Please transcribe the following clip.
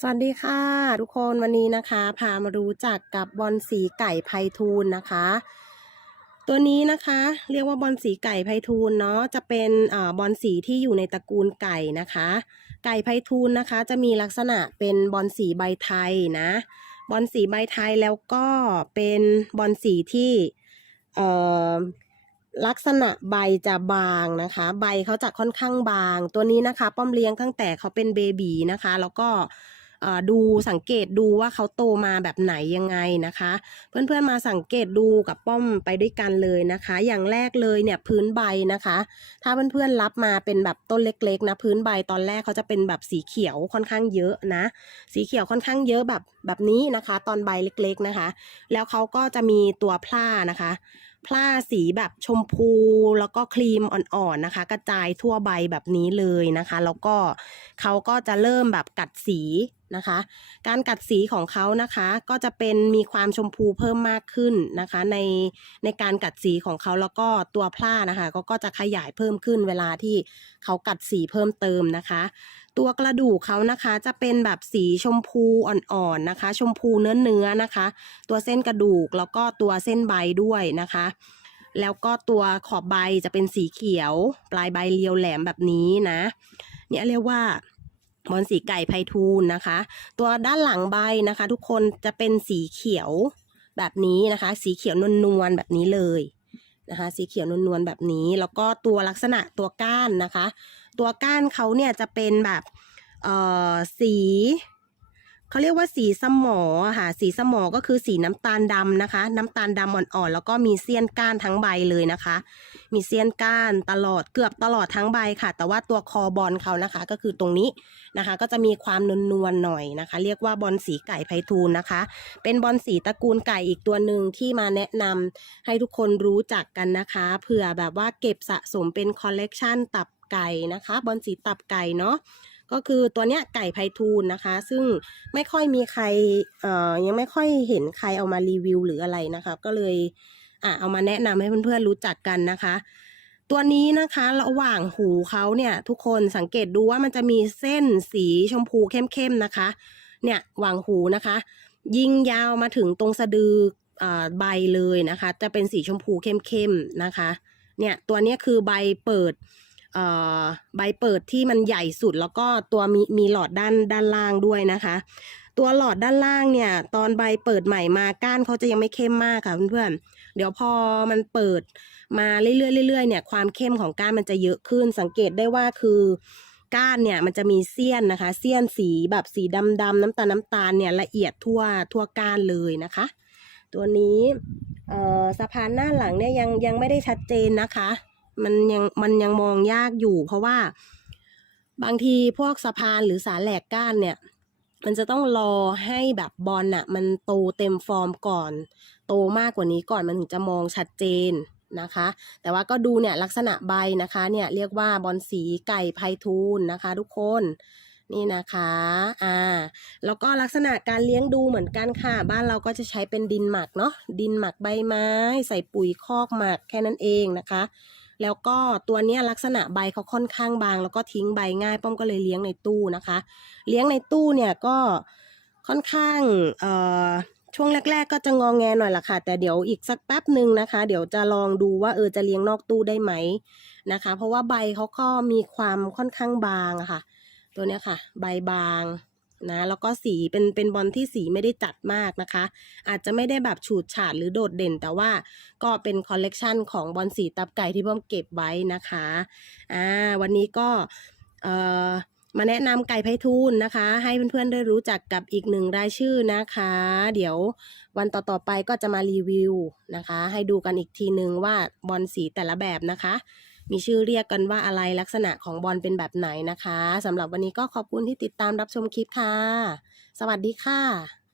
สวัสดีค่ะ ทุกคนวันนี้นะคะ พามารู้จักกับบอลสีไก่ไพฑูรย์นะคะ ตัวนี้นะคะ เรียกว่าบอลสีไก่ไพฑูรย์เนาะจะเป็นเอ่อบอลสีที่อยู่ในตระกูลไก่นะคะ ไก่ไพฑูรย์นะคะ จะมีลักษณะเป็นบอลสีใบไทยนะบอลสีใบไทยแล้วก็เป็นบอลสีที่เอ่อลักษณะใบจะบางนะคะ ใบเขาจะค่อนข้างบาง ตัวนี้นะคะ ป้อมเลี้ยงตั้งแต่เขาเป็นเบบีนะคะ แล้วก็ ดูสังเกตดูว่าเขาโตมาแบบไหนยังไงนะคะ เพื่อนๆมาสังเกตดูกับป้อมไปด้วยกันเลยนะคะ อย่างแรกเลยเนี่ยพื้นใบนะคะ ถ้าเพื่อนๆรับมาเป็นแบบต้นเล็กๆนะพื้นใบตอนแรกเขาจะเป็นแบบสีเขียวค่อนข้างเยอะนะ สีเขียวค่อนข้างเยอะแบบแบบนี้นะคะ ตอนใบเล็กๆนะคะ แล้วเขาก็จะมีตัวพล่านะคะ พล่าสีแบบชมพูแล้วก็ครีมอ่อนๆนะคะ กระจายทั่วใบแบบนี้เลยนะคะ แล้วก็เขาก็จะเริ่มแบบกัดสีนะคะ การกัดสีของเขานะคะก็จะเป็นมีความชมพูเพิ่มมากขึ้นนะคะ ในในการกัดสีของเขาแล้วก็ตัวพล่านะคะก็ก็จะขยายเพิ่มขึ้นเวลาที่เขากัดสีเพิ่มเติมนะคะ ตัวกระดูกเขานะคะจะเป็นแบบสีชมพูอ่อนๆนะคะ ชมพูเนื้อเนื้อนะคะ ตัวเส้นกระดูกแล้วก็ตัวเส้นใบด้วยนะคะ แล้วก็ตัวขอบใบจะเป็นสีเขียว ปลายใบเรียวแหลมแบบนี้นะเนี่ยเรียกว่าบอลสีไก่ไพฑูรย์นะคะ ตัวด้านหลังใบนะคะ ทุกคนจะเป็นสีเขียวแบบนี้นะคะ สีเขียวนวลๆแบบนี้เลยนะคะ สีเขียวนวลๆแบบนี้ แล้วก็ตัวลักษณะตัวก้านนะคะ ตัวก้านเขาเนี่ยจะเป็นแบบเอ่อสีเขาเรียกว่าสีสมอค่ะ สีสมอก็คือสีน้ำตาลดำนะคะ น้ำตาลดำอ่อนๆแล้วก็มีเสี้ยนก้านทั้งใบเลยนะคะ มีเสี้ยนก้านตลอดเกือบตลอดทั้งใบค่ะ แต่ว่าตัวคอบอลเขานะคะ ก็คือตรงนี้นะคะ ก็จะมีความนวลๆหน่อยนะคะ เรียกว่าบอลสีไก่ไพฑูรย์นะคะ เป็นบอลสีตระกูลไก่อีกตัวหนึ่งที่มาแนะนำให้ทุกคนรู้จักกันนะคะเผื่อแบบว่าเก็บสะสมเป็นคอลเลกชันตับ ไก่นะคะ บอลสีตับไก่เนาะก็คือตัวเนี้ยไก่ไพฑูรย์นะคะ ซึ่งไม่ค่อยมีใครเอ่อยังไม่ค่อยเห็นใครเอามารีวิวหรืออะไรนะคะ ก็เลยอะเอามาแนะนำให้เพื่อนๆรู้จักกันนะคะ ตัวนี้นะคะระหว่างหูเขาเนี่ยทุกคนสังเกตดูว่ามันจะมีเส้นสีชมพูเข้มๆนะคะ เนี่ยหว่างหูนะคะ ยิงยาวมาถึงตรงสะดืออ่าใบเลยนะคะ จะเป็นสีชมพูเข้มๆนะคะ เนี่ยตัวนี้คือใบเปิด ใบเปิดที่มันใหญ่สุดแล้วก็ตัวมีมีหลอดด้านด้านล่างด้วยนะคะ ตัวหลอดด้านล่างเนี่ย ตอนใบเปิดใหม่มาก้านเขาจะยังไม่เข้มมากค่ะเพื่อนๆเดี๋ยวพอมันเปิดมาเรื่อยๆเรื่อยๆเนี่ยความเข้มของก้านมันจะเยอะขึ้น สังเกตได้ว่าคือก้านเนี่ยมันจะมีเสี้ยนนะคะ เสี้ยนสีแบบสีดำๆน้ำตาลน้ำตาลเนี่ยละเอียดทั่วทั่วก้านเลยนะคะ ตัวนี้สะพานหน้าหลังเนี่ยยังยังไม่ได้ชัดเจนนะคะ มันยังมันยังมองยากอยู่ เพราะว่า บางทีพวกสะพานหรือสาแหลกก้านเนี่ย มันจะต้องรอให้แบบบอลน่ะมันโตเต็มฟอร์มก่อน โตมากกว่านี้ก่อนมันถึงจะมองชัดเจนนะคะ แต่ว่าก็ดูเนี่ยลักษณะใบนะคะ เนี่ยเรียกว่าบอลสีไก่ไพฑูรย์นะคะ ทุกคนนี่นะคะ อ่า แล้วก็ลักษณะการเลี้ยงดูเหมือนกันค่ะ บ้านเราก็จะใช้เป็นดินหมักเนาะ ดินหมักใบไม้ ใส่ปุ๋ยคอกหมักแค่นั้นเองนะคะ แล้วก็ตัวเนี้ยลักษณะใบเขาค่อนข้างบาง แล้วก็ทิ้งใบง่ายป้อมก็เลยเลี้ยงในตู้นะคะ เลี้ยงในตู้เนี่ยก็ค่อนข้างเอ่อช่วงแรก ๆ ก็จะงองแงหน่อยละค่ะ แต่เดี๋ยวอีกสักแป๊บหนึ่งนะคะ เดี๋ยวจะลองดูว่าเออจะเลี้ยงนอกตู้ได้ไหมนะคะ เพราะว่าใบเขาก็มีความค่อนข้างบางอะค่ะ ตัวเนี้ยค่ะ ใบบาง นะแล้วก็สีเป็นเป็นบอลที่สีไม่ได้จัดมากนะคะ อาจจะไม่ได้แบบฉูดฉาดหรือโดดเด่น แต่ว่าก็เป็นคอลเลกชันของบอลสีตับไก่ที่เพิ่มเก็บไว้นะคะอ่าวันนี้ก็เอ่อมาแนะนำไก่ไพฑูรย์นะคะ ให้เพื่อนๆได้รู้จักกับอีกหนึ่งรายชื่อนะคะ เดี๋ยววันต่อๆไปก็จะมารีวิวนะคะ ให้ดูกันอีกทีนึงว่าบอลสีแต่ละแบบนะคะ มีชื่อเรียกกันว่าอะไรลักษณะของบอลเป็นแบบไหนนะคะสำหรับวันนี้ก็ขอบคุณที่ติดตามรับชมคลิปค่ะ สวัสดีค่ะ